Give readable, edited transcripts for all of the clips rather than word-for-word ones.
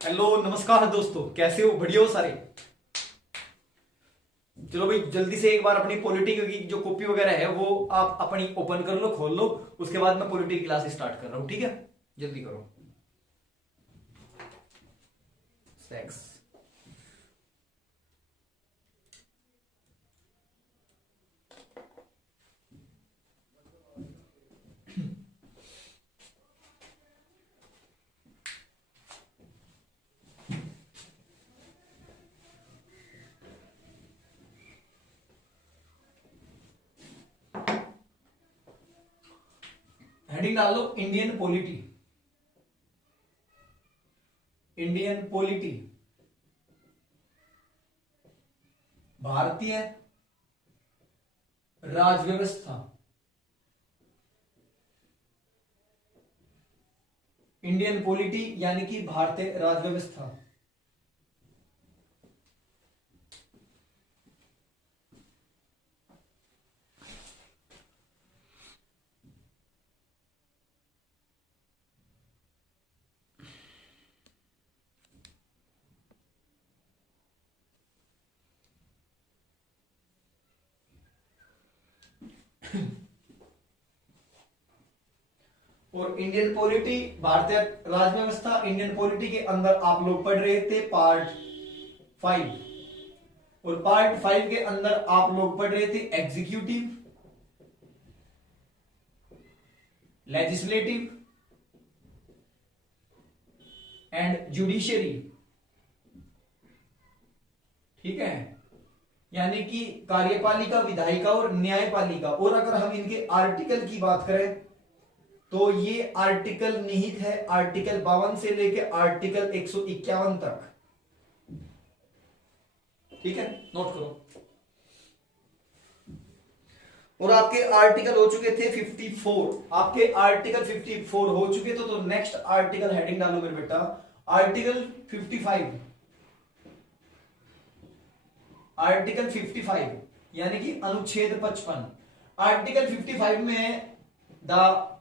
Hello नमस्कार दोस्तों, कैसे हो? बढ़िया हो सारे? चलो भाई, जल्दी से एक बार अपनी पॉलिटी की जो कॉपी वगैरह है वो आप अपनी ओपन कर लो, खोल लो। उसके बाद मैं पॉलिटी की क्लास स्टार्ट कर रहा हूं, ठीक है? जल्दी करो। थैंक्स। हेडिंग डाल लो, इंडियन पॉलिटी। इंडियन पॉलिटी, भारतीय राजव्यवस्था। इंडियन पॉलिटी यानी कि भारतीय राजव्यवस्था। और इंडियन पॉलिटी, भारतीय राजव्यवस्था, इंडियन पॉलिटी के अंदर आप लोग पढ़ रहे थे पार्ट 5। और पार्ट 5 के अंदर आप लोग पढ़ रहे थे एग्जीक्यूटिव, लेजिस्लेटिव एंड जुडिशरी। ठीक है, यानी कि कार्यपालिका, विधायिका और न्यायपालिका। और अगर हम इनके आर्टिकल की बात करें तो ये आर्टिकल निहित है आर्टिकल 52 से लेकर आर्टिकल 151 तक। ठीक है, नोट करो। और आपके आर्टिकल हो चुके थे 54। आपके आर्टिकल 54 हो चुके तो नेक्स्ट आर्टिकल हेडिंग डालो मेरे बेटा, आर्टिकल 55। आर्टिकल 55 यानी कि अनुच्छेद 55। आर्टिकल 55 में the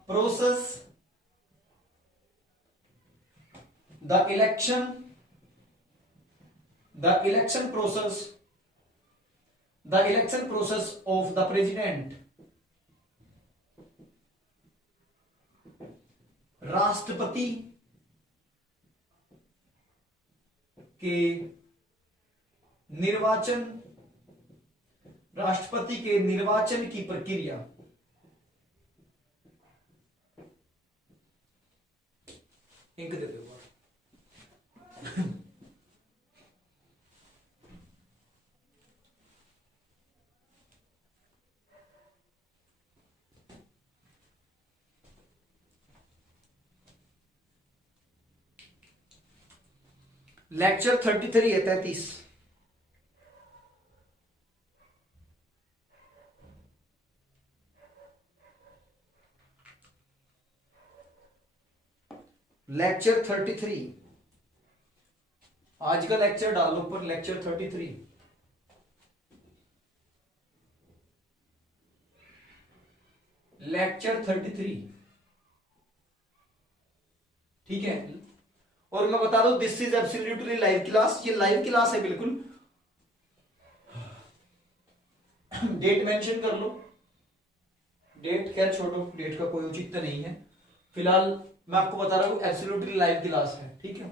process, the election process, the election process of the president, राष्ट्रपति के निर्वाचन, राष्ट्रपति के निर्वाचन की प्रक्रिया। इंक दे दो। लेक्चर 33 है, 33। लेक्चर 33 आज का लेक्चर डालो पर लेक्चर 33। लेक्चर 33, ठीक है। और मैं बता दूं, this is absolutely live class. ये लाइव क्लास है बिल्कुल। डेट मेंशन कर लो। डेट क्या छोड़ो, डेट का कोई औचित्य नहीं है फिलहाल। मैं आपको बता रहा हूं एब्सोल्युटली लाइव क्लास है, ठीक है।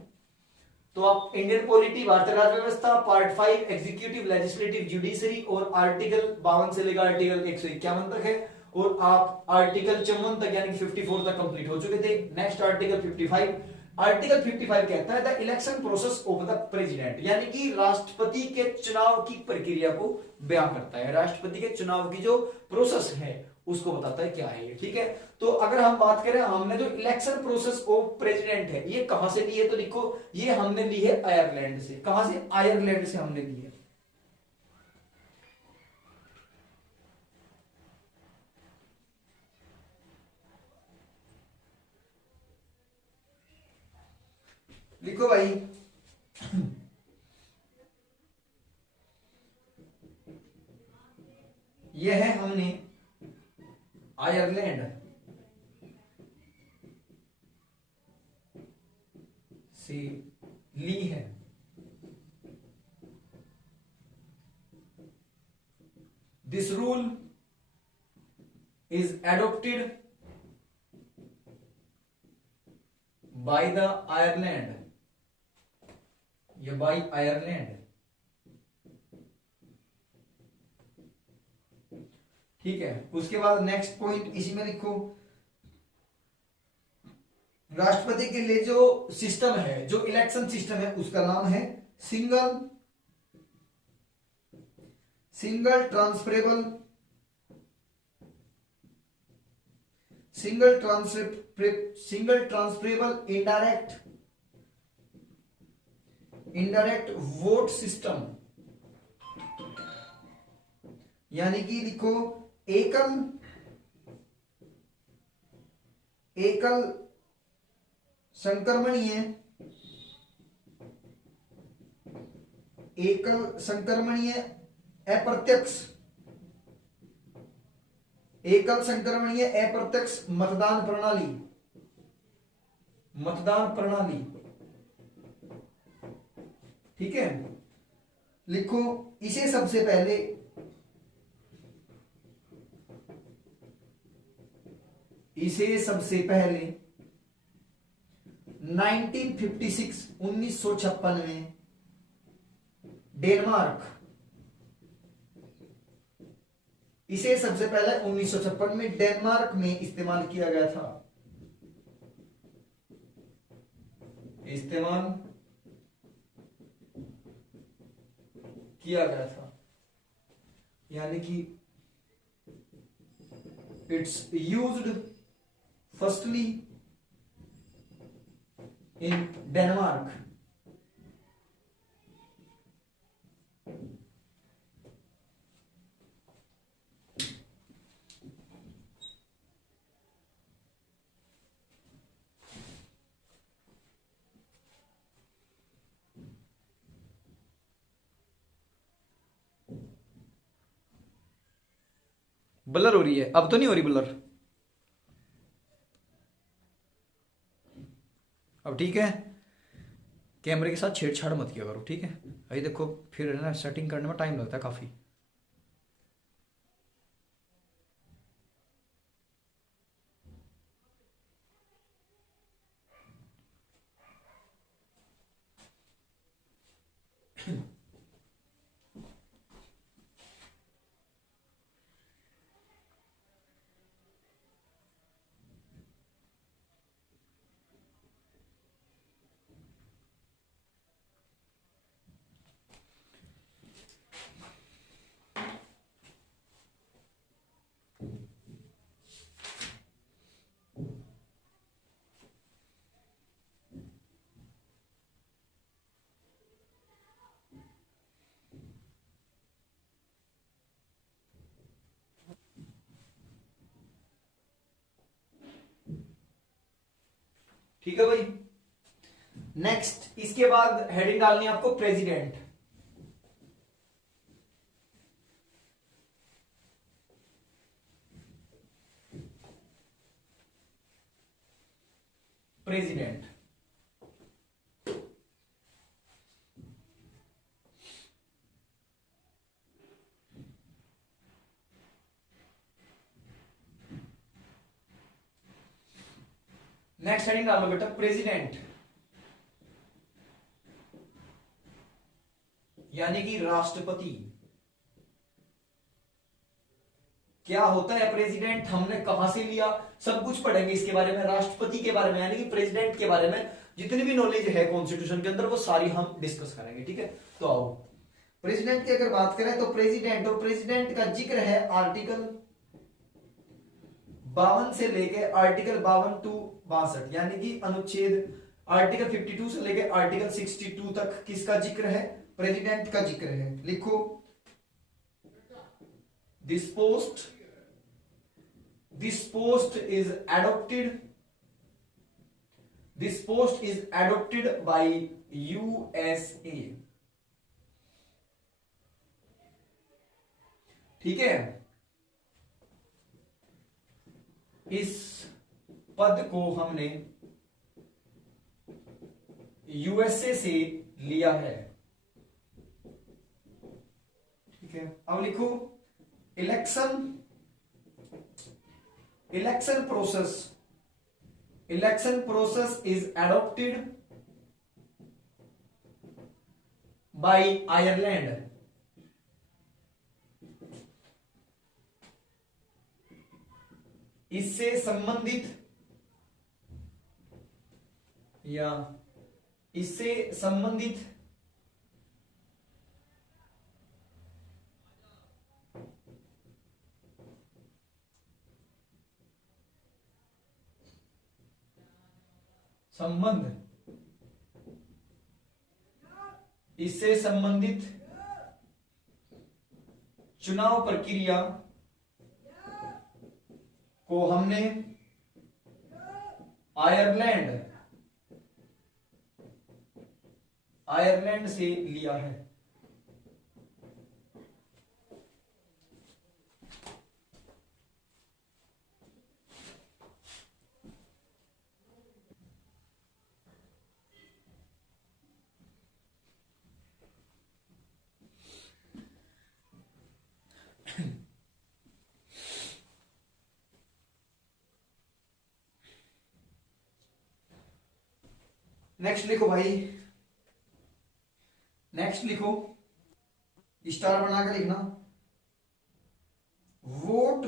तो आप इंडियन पॉलिटी, भारतीय राज्य व्यवस्था, पार्ट 5 एग्जीक्यूटिव, लेजिस्लेटिव, जुडिशरी और आर्टिकल 52 से लेकर आर्टिकल 151 तक है। और आप आर्टिकल 54 तक यानी 54 तक कंप्लीट हो चुके थे। Next article 55। आर्टिकल 55 कहता है the election process of the president, यानी कि राष्ट्रपति के चुनाव की प्रक्रिया को बयां करता है। राष्ट्रपति के चुनाव की जो प्रोसेस है उसको बताता है क्या है ये, ठीक है। तो अगर हम बात करें, हमने जो इलेक्शन प्रोसेस ऑफ प्रेसिडेंट है ये कहां से ली है, तो लिखो ये हमने ली है आयरलैंड से। कहां से? आयरलैंड से हमने ली है। लिखो भाई। यह है हमने आयरलैंड से ली है। This rule is adopted by the Ireland या बाय आयरलैंड। ठीक है, उसके बाद नेक्स्ट पॉइंट इसी में लिखो, राष्ट्रपति के लिए जो सिस्टम है, जो इलेक्शन सिस्टम है, उसका नाम है single transferable indirect vote system. यानी कि लिखो एकल संक्रमणीय अप्रत्यक्ष मतदान प्रणाली। ठीक है, लिखो इसे सबसे पहले 1956 में डेनमार्क, इसे सबसे पहले 1956 में डेनमार्क में इस्तेमाल किया गया था। यानी कि it's used firstly in Denmark. Blur हो रही है, अब तो नहीं हो रही ब्लर, अब ठीक है। कैमरे के साथ छेड़छाड़ मत किया करो, ठीक है। अभी देखो फिर है ना, सेटिंग करने में टाइम लगता है काफी। ठीक है भाई। नेक्स्ट इसके बाद हेडिंग डालनी है आपको प्रेसिडेंट। नेक्स्ट हेडिंग डालो बेटा प्रेसिडेंट, यानी कि राष्ट्रपति। क्या होता है प्रेसिडेंट, हमने कहां से लिया, सब कुछ पढ़ेंगे इसके बारे में। राष्ट्रपति के बारे में यानी कि प्रेसिडेंट के बारे में जितनी भी नॉलेज है कॉन्स्टिट्यूशन के अंदर वो सारी हम डिस्कस करेंगे, ठीक है। तो आओ प्रेसिडेंट की अगर बात करें तो प्रेसिडेंट और प्रेसिडेंट का जिक्र है आर्टिकल 52 से लेके आर्टिकल 52 टू 62, यानी कि अनुच्छेद आर्टिकल 52 से लेके आर्टिकल 62 तक किसका जिक्र है, प्रेसिडेंट का जिक्र है। लिखो this post is adopted by USA। ठीक है, इस पद को हमने यूएसए से लिया है। ठीक है, अब लिखो election process is adopted by Ireland. इससे संबंधित या इससे संबंधित इससे संबंधित चुनाव प्रक्रिया को हमने आयरलैंड से लिया है। नेक्स्ट लिखो भाई, नेक्स्ट लिखो, स्टार बनाकर लिखना। वोट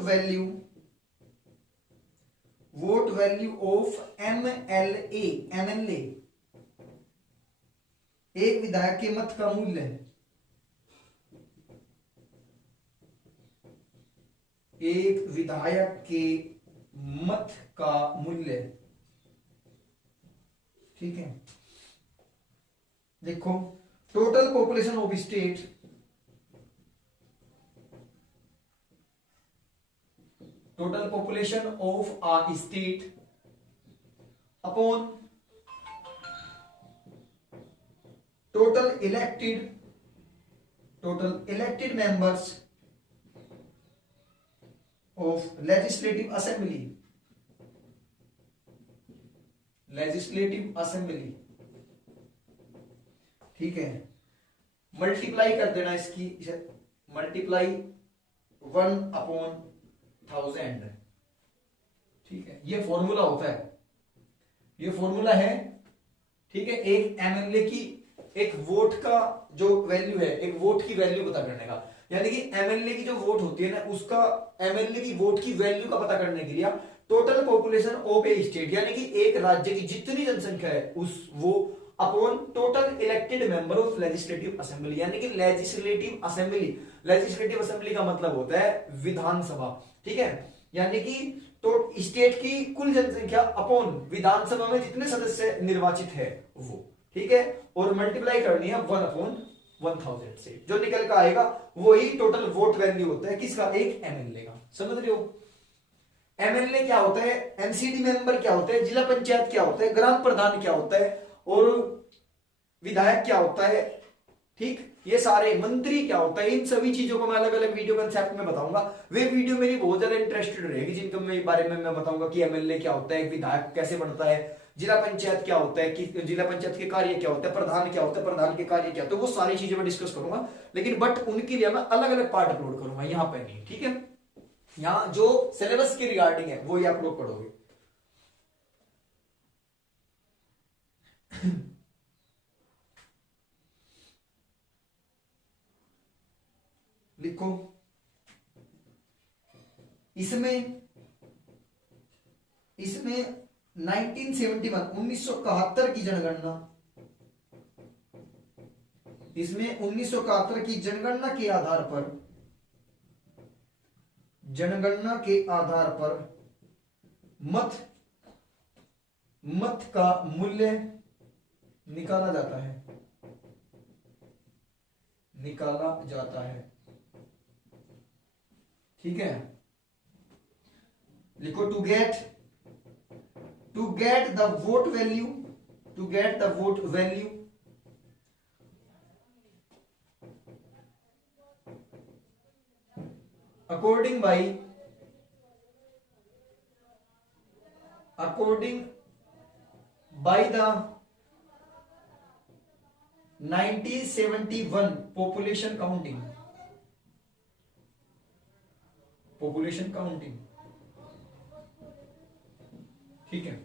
वैल्यू ऑफ एमएलए एक विधायक के मत का मूल्य है। एक विधायक के मत का मूल्य। ठीक है, देखो total population of state upon total elected members of legislative assembly. ठीक है, मल्टीप्लाई कर देना इसकी, मल्टीप्लाई 1/1000। ठीक है, ये फॉर्मूला होता है, ये फॉर्मूला है। ठीक है, एक एमएलए की एक वोट का जो वैल्यू है, एक वोट की वैल्यू पता करने का, यानी कि एमएलए की जो वोट होती है ना, उसका एमएलए की वोट की वैल्यू का पता करने के लिए total population of A state, यानी कि एक राज्य की जितनी जनसंख्या है उस वो upon total elected member of legislative assembly, यानी कि लेजिस्लेटिव असेंबली का मतलब होता है विधानसभा। ठीक है, यानी कि तो स्टेट की कुल जनसंख्या अपॉन विधानसभा में जितने सदस्य निर्वाचित है वो। ठीक है, और मल्टीप्लाई करनी है 1/1000 से, जो निकल कर आएगा वही टोटल वोट वैल्यू होता है किसका, एक एमएलए का। समझ रहे हो, एमएलए क्या होता है, एमसीडी मेंबर क्या होता है, जिला पंचायत क्या होता है, ग्राम प्रधान क्या होता है, और विधायक क्या होता है। ठीक, ये सारे मंत्री क्या होता है, इन सभी चीजों को मैं अलग अलग वीडियो कंसेप्ट में बताऊंगा। वे वीडियो मेरी बहुत ज्यादा इंटरेस्टेड रहेगी, जिनके मैं बारे में मैं बताऊंगा कि एमएलए क्या होता है, विधायक कैसे बनता है, जिला पंचायत क्या होता है, कि जिला पंचायत के कार्य क्या होता है, प्रधान क्या होता है, प्रधान के कार्य क्या होता है, वो सारी चीजें मैं डिस्कस करूंगा। लेकिन बट उनके लिए मैं अलग अलग पार्ट अपलोड करूंगा, यहाँ पे नहीं। ठीक है, यहाँ जो सिलेबस के रिगार्डिंग है वो ये आप लोग पढ़ोगे। लिखो, इसमें 1971 की जनगणना, इसमें 1971 की जनगणना के आधार पर मत का मूल्य निकाला जाता है। ठीक है, लिखो to get the vote value according by the 1971 population counting, population counting, ठीक है।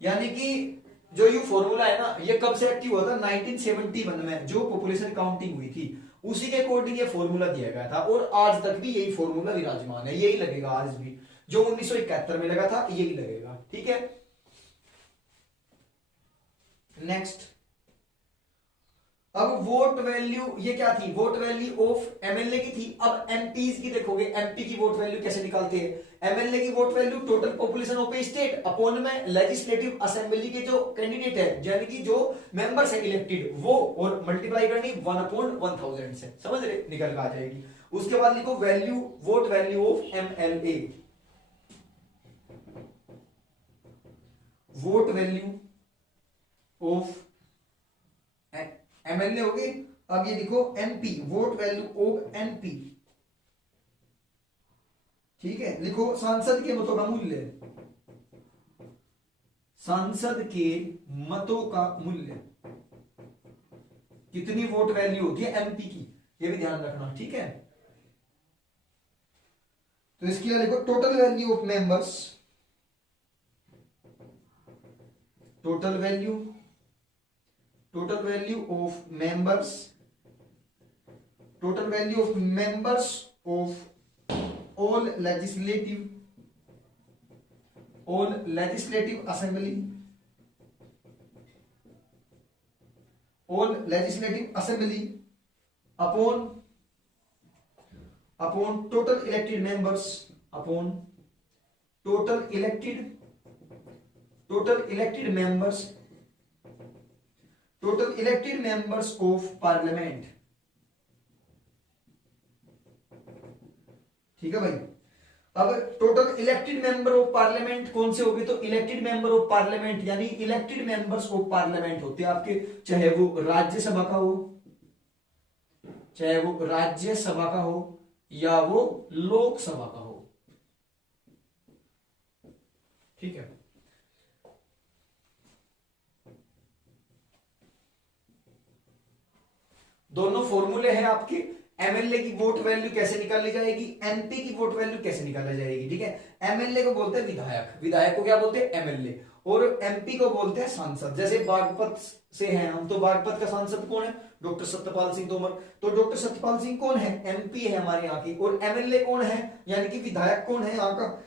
यानी कि जो ये फॉर्मूला है ना, ये कब से एक्टिव हुआ था? 1971 में जो पॉपुलेशन काउंटिंग हुई थी उसी के अकॉर्डिंग ये फॉर्मूला दिया गया था, और आज तक भी यही फॉर्मूला विराजमान है, यही लगेगा आज भी, जो 1971 में लगा था यही लगेगा, ठीक है। नेक्स्ट, अब वोट वैल्यू ये क्या थी? वोट वैल्यू ऑफ एमएलए की थी। अब एमपीज की देखोगे, एमपी की वोट वैल्यू कैसे निकालते हैं? एमएलए की vote value total population of A state upon में लेजिस्लेटिव असेंबली के जो कैंडिडेट है, यानी कि जो मेंबर्स है इलेक्टेड, वो, और मल्टीप्लाई करनी 1/1000 से, समझ रहे? निकल कर आ जाएगी। उसके बाद लिखो value, vote value of MLA, vote value of MLA हो गई। अब ये लिखो MP, vote value of MP, ठीक है। लिखो सांसद के मतों का मूल्य, सांसद के मतों का मूल्य, कितनी वोट वैल्यू होती है एमपी की, ये भी ध्यान रखना, ठीक है। तो इसके लिए लिखो total value of members, total value, total value of members, total value of members of all legislative assembly, all legislative assembly upon total elected members, upon total elected members, total elected members of parliament, ठीक है भाई। अब total elected member of parliament कौन से होंगे? तो elected member of parliament यानी elected members of parliament होते हैं आपके, चाहे वो राज्यसभा का हो, चाहे वो राज्यसभा का हो या वो लोकसभा का हो, ठीक है। दोनों फॉर्मूले हैं आपके। एमएलए की वोट वैल्यू कैसे निकाली जाएगी, एमपी की वोट वैल्यू कैसे निकाली जाएगी, ठीक है। एमएलए को बोलते हैं विधायक, विधायक को क्या बोलते हैं? एमएलए। और एमपी को बोलते हैं सांसद। जैसे बागपत से हैं हम, तो बागपत का सांसद कौन है? डॉक्टर सत्यपाल सिंह तोमर। तो डॉक्टर सत्यपाल सिंह कौन है? एमपी है हमारे यहाँ की। और एमएलए कौन है, यानी कि विधायक कौन है यहाँ का?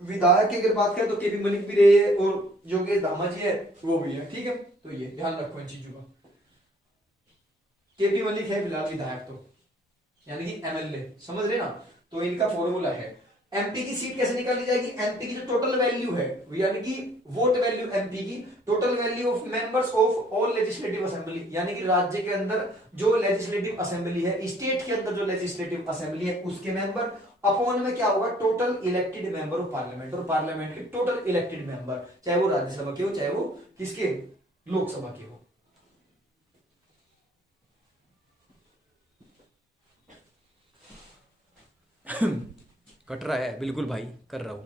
विधायक की अगर बात करें तो केपी मलिक भी रहे हैं, और योगेश धामा जी है वो भी है, ठीक है। तो ये ध्यान रखो इन चीजों का। केपी मलिक है फिलहाल विधायक, तो यानी कि एमएलए, समझ रहे ना। तो इनका फॉर्मूला है। एमपी की सीट कैसे निकाली जाएगी? एमपी की जो टोटल वैल्यू है, यानी कि वोट वैल्यू एमपी की, total value of members of all legislative assembly, यानी कि राज्य के अंदर जो लेजिस्लेटिव असेंबली है, स्टेट के अंदर जो लेजिस्लेटिव असेंबली है उसके मेंबर, अपॉन में क्या होगा? Total elected member of parliament, और पार्लियामेंट के टोटल इलेक्टेड मेंबर, चाहे वो राज्यसभा के हो चाहे वो किसके, लोकसभा के हो। कट रहा है बिल्कुल भाई, कर रहा हूं।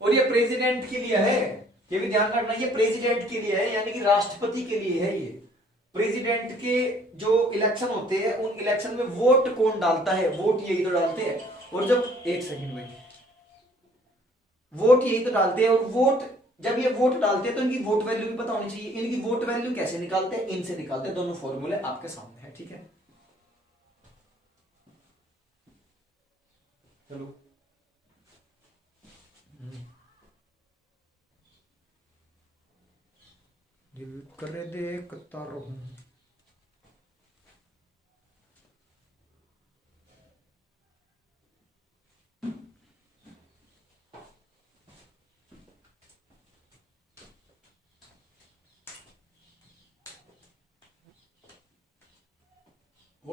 और ये प्रेसिडेंट के लिए है, ये भी ध्यान रखना, ये प्रेसिडेंट के लिए है, यानी कि राष्ट्रपति के लिए है। ये प्रेसिडेंट के जो इलेक्शन होते हैं, उन इलेक्शन में वोट कौन डालता है? वोट यही तो डालते हैं। और जब, एक सेकंड में, वोट यही तो डालते हैं, और वोट, जब ये वोट डालते हैं तो इनकी वोट वैल्यू भी पता होनी चाहिए। इनकी वोट वैल्यू कैसे निकालते हैं? इनसे निकालते हैं। दोनों फॉर्मूले आपके सामने है, ठीक है। चलो दिल करे देखता रहूं।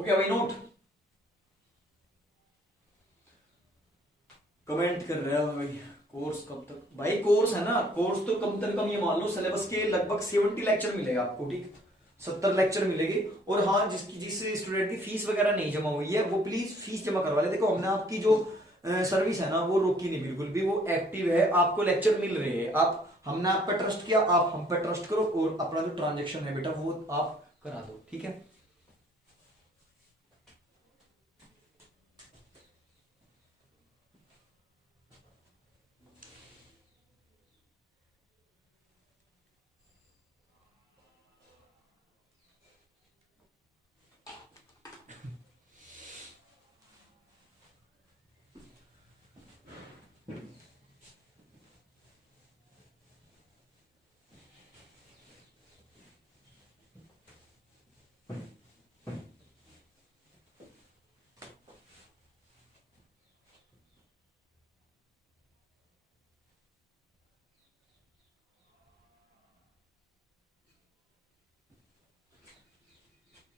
क्या भाई नोट? कमेंट कर रहे हो भाई। कोर्स कब तक? भाई कोर्स है ना, कोर्स तो कम से कम ये मान लो सिलेबस के लगभग 70 लेक्चर मिलेगा आपको, ठीक, 70 लेक्चर मिलेंगे। और हाँ, जिस स्टूडेंट की फीस वगैरह नहीं जमा हुई है वो प्लीज फीस जमा करवा ले। देखो हमने आपकी जो सर्विस है ना वो रोकी नहीं, बिल्कुल भी वो एक्टिव है, आपको लेक्चर मिल रहे हैं। आप, हमने आप पे ट्रस्ट किया, आप हम पे ट्रस्ट करो और अपना जो ट्रांजेक्शन है बेटा वो आप करा दो, ठीक है।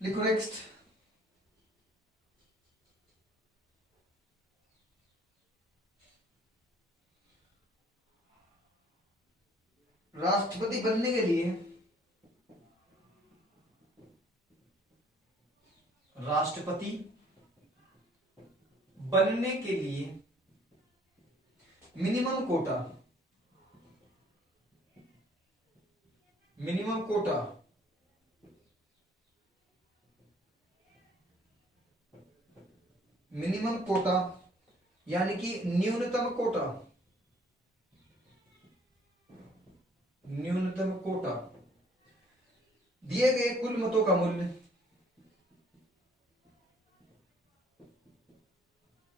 लिखो नेक्स्ट। राष्ट्रपति बनने के लिए, राष्ट्रपति बनने के लिए minimum quota, minimum quota minimum quota यानी कि न्यूनतम कोटा, न्यूनतम कोटा दिए गए कुल मतों का मूल्य,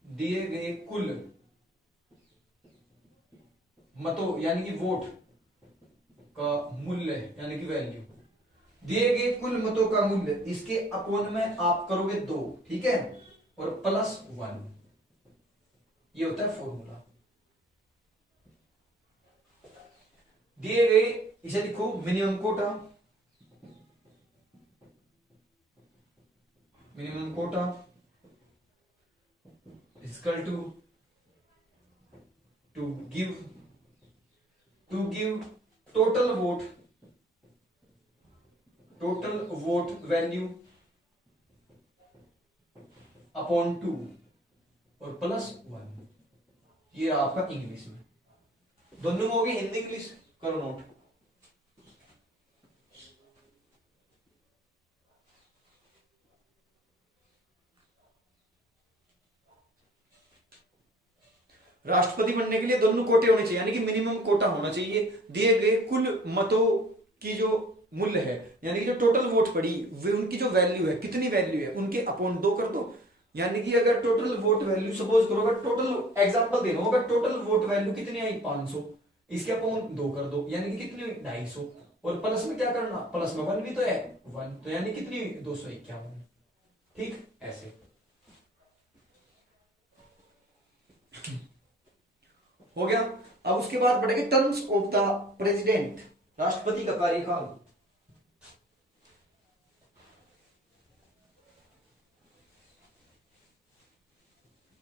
दिए गए कुल मतों यानी कि वोट का मूल्य यानी कि वैल्यू, दिए गए कुल मतों का मूल्य, इसके अपॉन में आप करोगे 2, ठीक है, और +1, ये होता है फॉर्मूला। दिए गए, इसे लिखो minimum quota, minimum quota equal to give total vote value upon 2 और +1। ये आपका इंग्लिश में, दोनों में होगी हिंदी इंग्लिश, करो नोट। राष्ट्रपति बनने के लिए दोनों कोटे होने चाहिए, यानी कि मिनिमम कोटा होना चाहिए। दिए गए कुल मतों की जो मूल्य है यानी कि जो टोटल वोट पड़ी वे उनकी जो वैल्यू है, कितनी वैल्यू है उनके अपॉन 2 कर दो। यानी कि अगर टोटल वोट वैल्यू सपोज करो, अगर टोटल एग्जांपल दे रहा हूं, अगर टोटल वोट वैल्यू कितनी आई 500, इसके अपॉन 2 कर दो यानी कि कितनी 250, और प्लस में क्या करना, प्लस में 1 भी तो है 1, तो यानी कितनी 251, ठीक, ऐसे हो गया। अब उसके बाद बढ़ेंगे टर्म्स ऑफ द प्रेसिडेंट, राष्ट्रपति का कार्यकाल।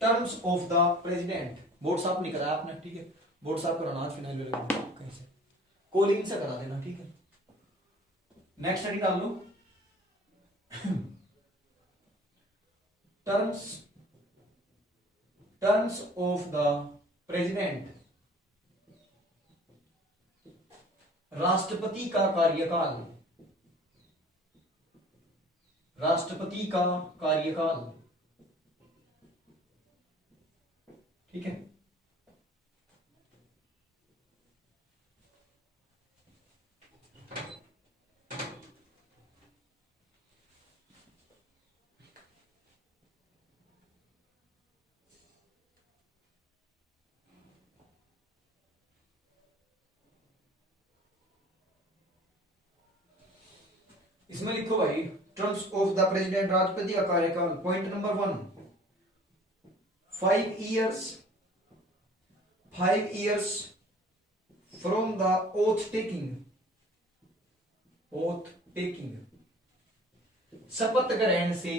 Terms of the president, board साहब नहीं कराया आपने, ठीक है, बोर्ड साहब कराना आज फिनाइल कहीं से कॉलिंग से करा देना, ठीक है। नेक्स्ट स्टडी डाल लो। टर्म्स ऑफ द प्रेसिडेंट, राष्ट्रपति का कार्यकाल, राष्ट्रपति का कार्यकाल, ठीक है। इसमें लिखो भाई टर्म्स ऑफ द प्रेसिडेंट, राष्ट्रपति का कार्यकाल। Point number 1, 5 years from the oath taking, शपथ ग्रहण से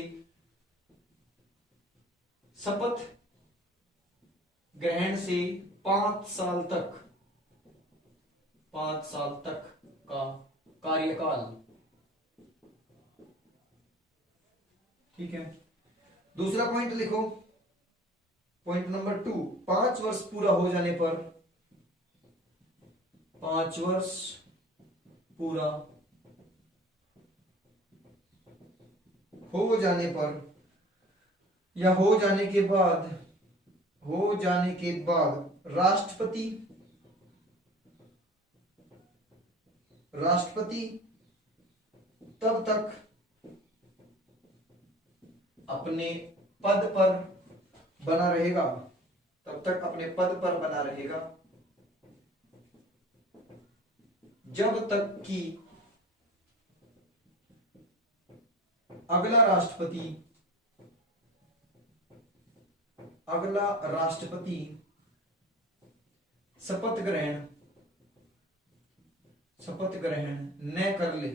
शपथ ग्रहण से 5 साल तक, 5 साल तक का कार्यकाल। ठीक है, दूसरा पॉइंट लिखो, पॉइंट नंबर 2, 5 वर्ष पूरा हो जाने पर, 5 वर्ष पूरा हो जाने पर या हो जाने के बाद, हो जाने के बाद राष्ट्रपति तब तक अपने पद पर बना रहेगा, तब तक अपने पद पर बना रहेगा जब तक कि अगला राष्ट्रपति शपथ ग्रहण न कर ले।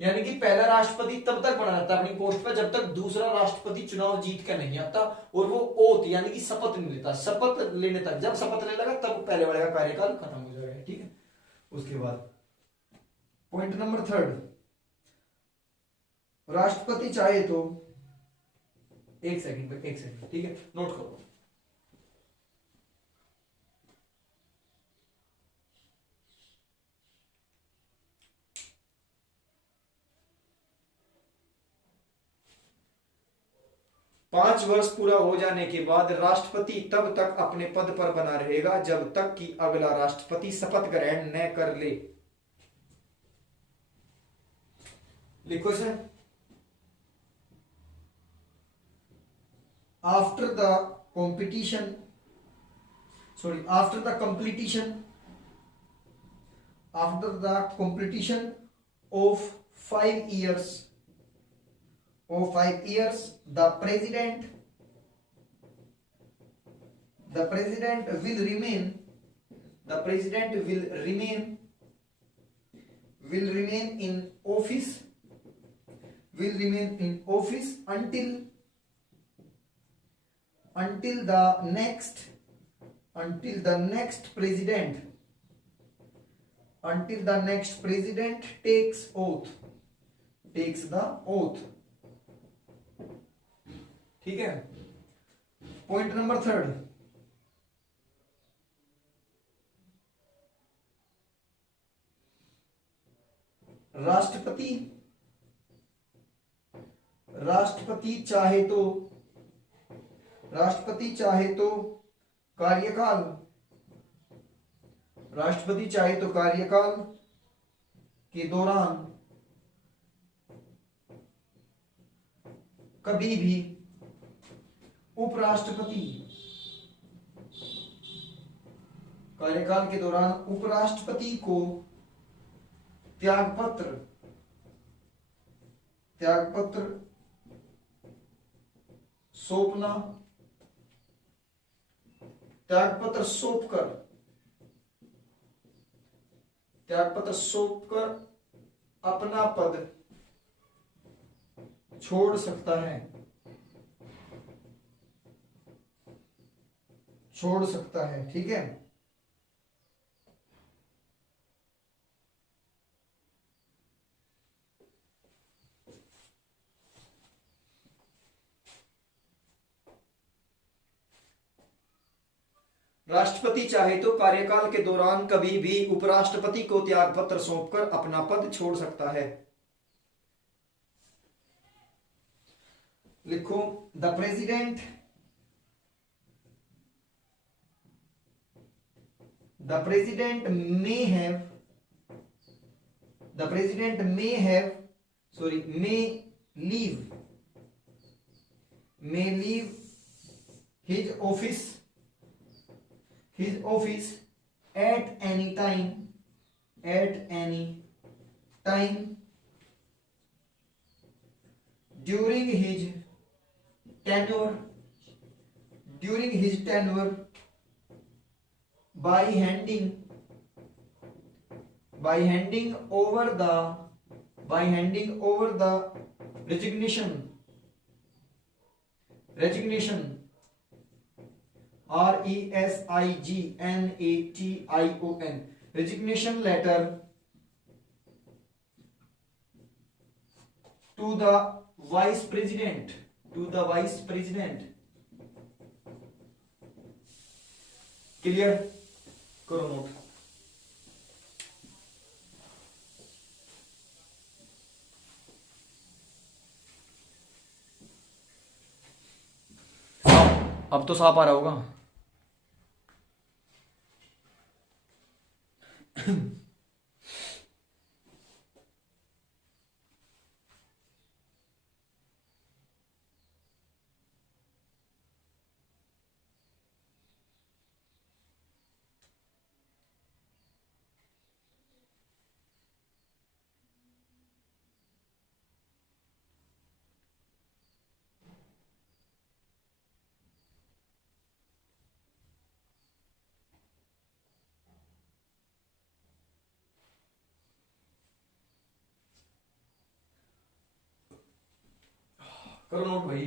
यानी कि पहला राष्ट्रपति तब तक बना रहता है अपनी पोस्ट पर जब तक दूसरा राष्ट्रपति चुनाव जीत कर नहीं आता और वो ओथ यानी कि शपथ नहीं लेता, शपथ लेने तक, जब शपथ लेने लगा तब पहले वाले का कार्यकाल खत्म हो जाएगा। ठीक है, उसके बाद पॉइंट नंबर 3, राष्ट्रपति चाहे तो, एक सेकंड, ठीक है, नोट करो। पांच वर्ष पूरा हो जाने के बाद राष्ट्रपति तब तक अपने पद पर बना रहेगा जब तक कि अगला राष्ट्रपति शपथ ग्रहण न कर ले। लिखो sir, after the completion of 5 years, the president will remain in office until the next president takes the oath। ठीक है, पॉइंट नंबर 3, राष्ट्रपति चाहे तो कार्यकाल के दौरान कभी भी उपराष्ट्रपति को त्यागपत्र सौंपकर अपना पद छोड़ सकता है। ठीक है, राष्ट्रपति चाहे तो कार्यकाल के दौरान कभी भी उपराष्ट्रपति को त्यागपत्र सौंपकर अपना पद छोड़ सकता है। लिखो, the president may leave his office at any time during his tenure by handing over the resignation, resignation, RESIGNATION, resignation letter to the vice president, to the vice president. Clear, करो नोट। अब तो साफ आ रहा होगा। करो note भाई।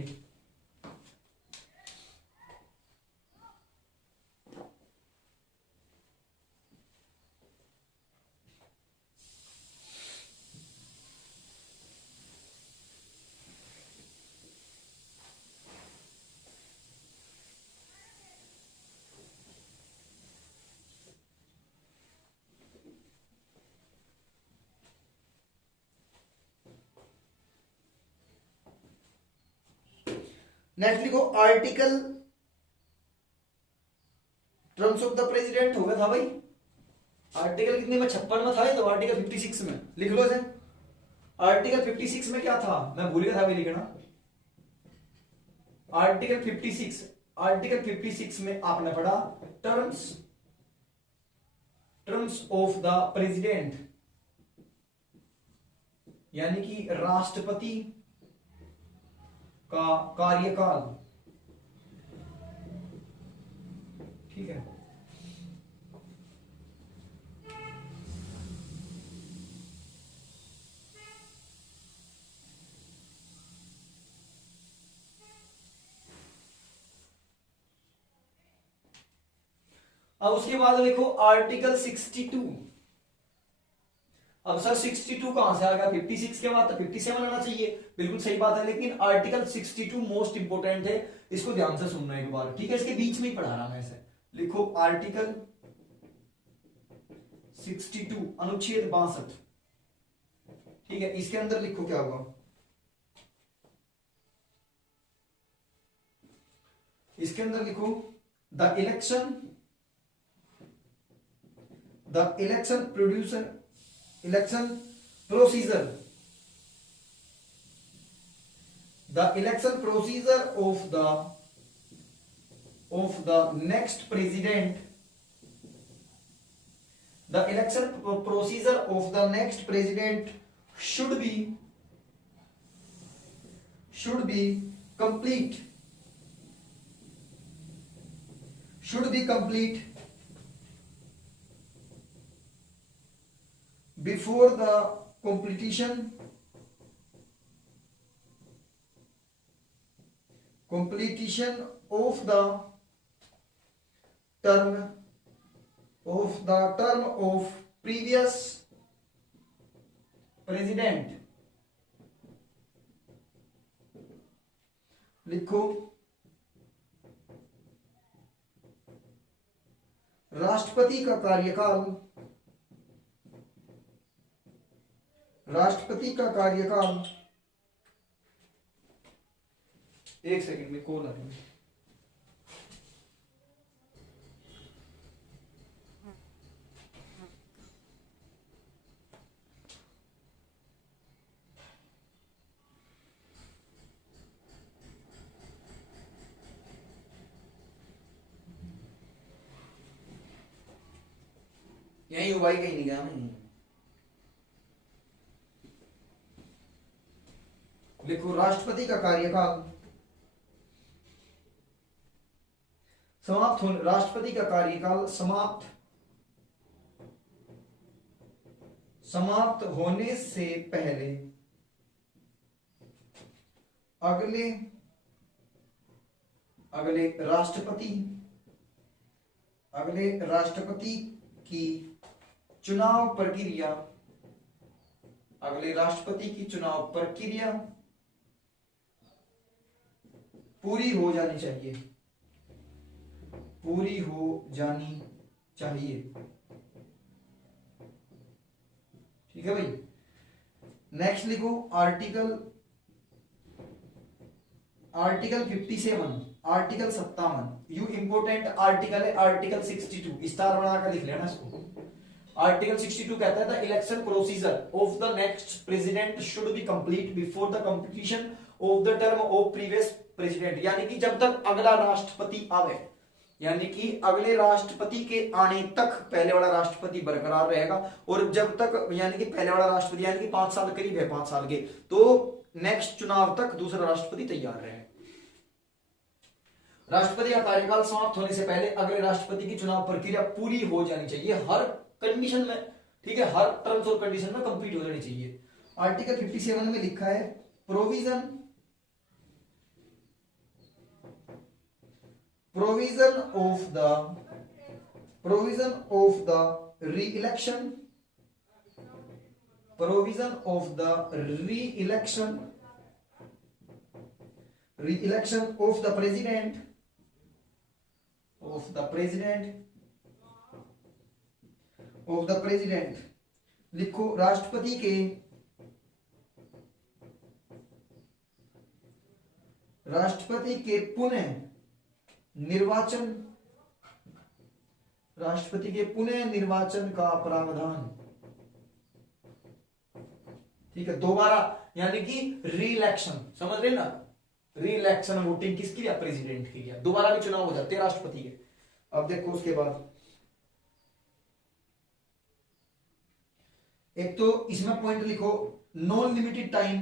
Next लिखो article terms of the president हो गया था भाई। आर्टिकल कितने में, 56 में था ये, तो आर्टिकल 56 में लिख लो इसे। आर्टिकल 56 में क्या था, मैं भूल गया था भाई लिखना। आर्टिकल 56, आर्टिकल 56 में आपने पढ़ा terms, terms of the president, यानी कि राष्ट्रपति का कार्यकाल। ठीक है, अब उसके बाद लिखो आर्टिकल 62। अब सर 62 कहां से आ गया, 56 के बाद तो 57 आना चाहिए, बिल्कुल सही बात है, लेकिन आर्टिकल 62 मोस्ट इंपोर्टेंट है, इसको ध्यान से सुनना एक बार, ठीक है। इसके बीच में ही पढ़ा रहा मैं इसे। लिखो आर्टिकल 62 अनुच्छेद 62, ठीक है। इसके अंदर लिखो क्या हुआ, इसके अंदर लिखो the election producer election procedure, the election procedure of the next president, the election procedure of the next president should be complete, before the completion of the term of previous president। लिखो राष्ट्रपति का कार्यकाल, एक second में call आ रही है। यही हुआ ही, कहीं नहीं गया मैं। लिखो राष्ट्रपति का कार्यकाल समाप्त होने, राष्ट्रपति का कार्यकाल समाप्त होने से पहले अगले अगले राष्ट्रपति की चुनाव प्रक्रिया, अगले राष्ट्रपति की चुनाव प्रक्रिया पूरी हो जानी चाहिए, पूरी हो जानी चाहिए। ठीक है भाई। नेक्स्ट लिखो article 57, article 57, you important article है आर्टिकल 62, स्टार बनाकर लिख लेना इसको। आर्टिकल 62 कहता है the election procedure of the next president should be complete before the completion of the term of previous president, यानी कि जब तक अगला राष्ट्रपति आवे, यानी कि अगले राष्ट्रपति के आने तक पहले वाला राष्ट्रपति बरकरार रहेगा, और जब तक यानी कि पहले वाला राष्ट्रपति यानी कि 5 साल करीब है, 5 साल के, तो नेक्स्ट चुनाव तक दूसरा राष्ट्रपति तैयार रहे। राष्ट्रपति का कार्यकाल समाप्त होने से पहले अगले राष्ट्रपति की चुनाव प्रक्रिया पूरी हो जानी चाहिए, हर कंडीशन में, ठीक है, हर टर्म्स और कंडीशन में कंप्लीट हो जानी चाहिए। आर्टिकल 57 में लिखा है provision of the re-election of the president, लिखो राष्ट्रपति के पुनः निर्वाचन का प्रावधान, ठीक है, दोबारा यानी कि री-इलेक्शन, समझ रहे ना, री-इलेक्शन वोटिंग किसकी है, प्रेसिडेंट की है, दोबारा भी चुनाव हो जाते हैं राष्ट्रपति के। अब देखो उसके बाद एक तो इसमें पॉइंट लिखो नॉन लिमिटेड टाइम,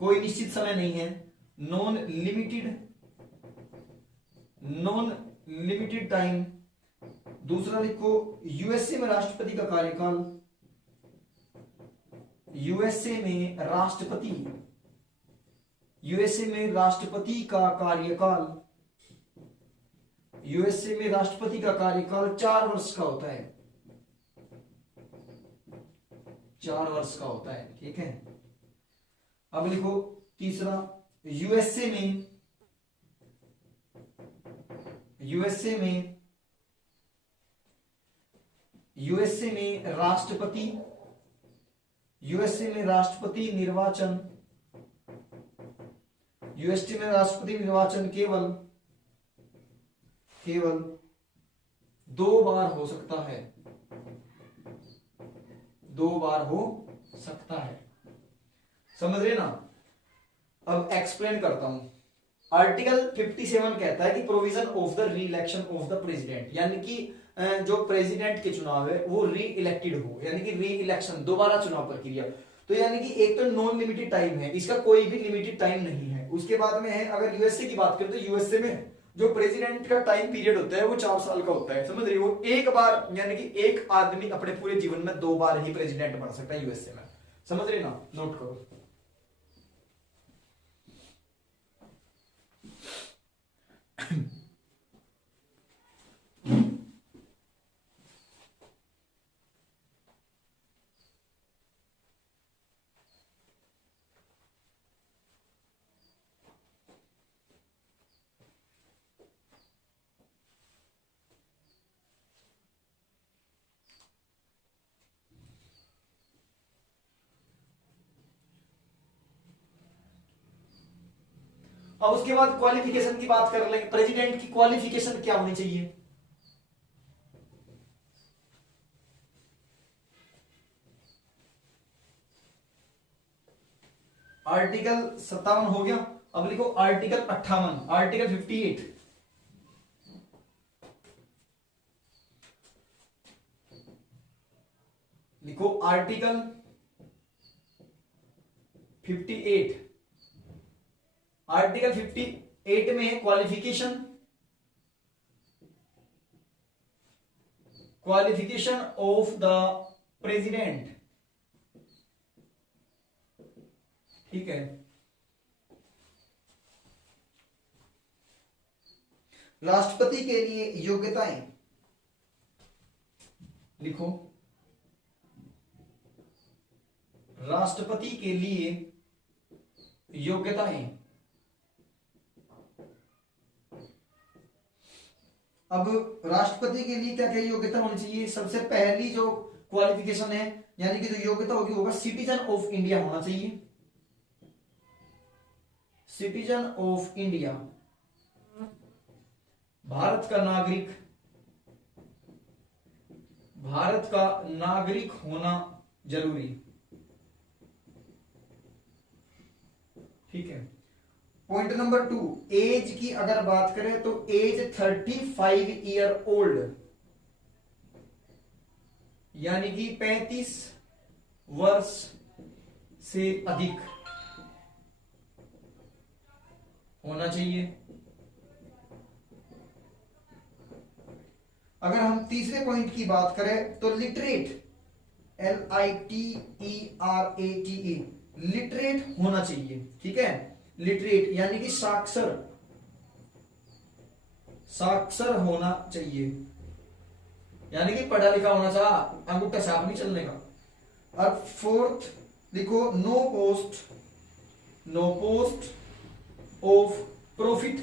कोई निश्चित समय नहीं है, नॉन लिमिटेड टाइम। दूसरा लिखो यूएसए में राष्ट्रपति का कार्यकाल, यूएसए में राष्ट्रपति का कार्यकाल 4 वर्ष का होता है, 4 वर्ष का होता है, ठीक है। अब लिखो तीसरा यूएसए में राष्ट्रपति निर्वाचन केवल 2 बार हो सकता है, 2 बार हो सकता है, समझ रहे ना। अब एक्सप्लेन करता हूं। आर्टिकल 57 कहता है कि provision of the re-election of the president, यानी कि जो प्रेसिडेंट के चुनाव है वो री इलेक्टेड हो, यानी कि री इलेक्शन, दोबारा चुनाव प्रक्रिया। तो यानी कि एक तो नॉन लिमिटेड टाइम है, इसका कोई भी लिमिटेड टाइम नहीं है। उसके बाद में है, अगर यूएसए की बात करें तो यूएसए में जो प्रेसिडेंट का टाइम पीरियड होता है वो 4 साल का होता है, समझ रही हो। एक बार यानी कि एक आदमी अपने पूरे जीवन में 2 बार ही प्रेसिडेंट बन सकता है यूएसए में, समझ रहे ना, नोट करो। अब उसके बाद क्वालिफिकेशन की बात कर लेंगे। प्रेसिडेंट की क्वालिफिकेशन क्या होनी चाहिए? आर्टिकल 57 हो गया। अब लिखो आर्टिकल 58, आर्टिकल 58, लिखो आर्टिकल 58। आर्टिकल 58 में क्वालिफिकेशन ऑफ द प्रेसिडेंट, ठीक है। राष्ट्रपति के लिए योग्यताएं लिखो। राष्ट्रपति के लिए योग्यताएं। अब राष्ट्रपति के लिए क्या क्या योग्यता होनी चाहिए? सबसे पहली जो क्वालिफिकेशन है यानी कि जो योग्यता होगी होगा सिटीजन ऑफ इंडिया होना चाहिए। सिटीजन ऑफ इंडिया, भारत का नागरिक, भारत का नागरिक होना जरूरी। ठीक है। पॉइंट नंबर 2, एज की अगर बात करें तो एज 35 ईयर ओल्ड यानी कि 35 वर्ष से अधिक होना चाहिए। अगर हम तीसरे पॉइंट की बात करें तो लिटरेट, LITERATE, लिटरेट होना चाहिए। ठीक है, लिटरेट यानी कि साक्षर, साक्षर होना चाहिए यानी कि पढ़ा लिखा होना चाहिए, अंगूठा छाप नहीं चलने का। अब फोर्थ देखो, no post, no post of profit,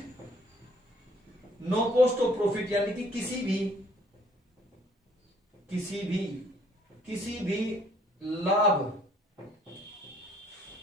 no post of profit यानी कि किसी भी लाभ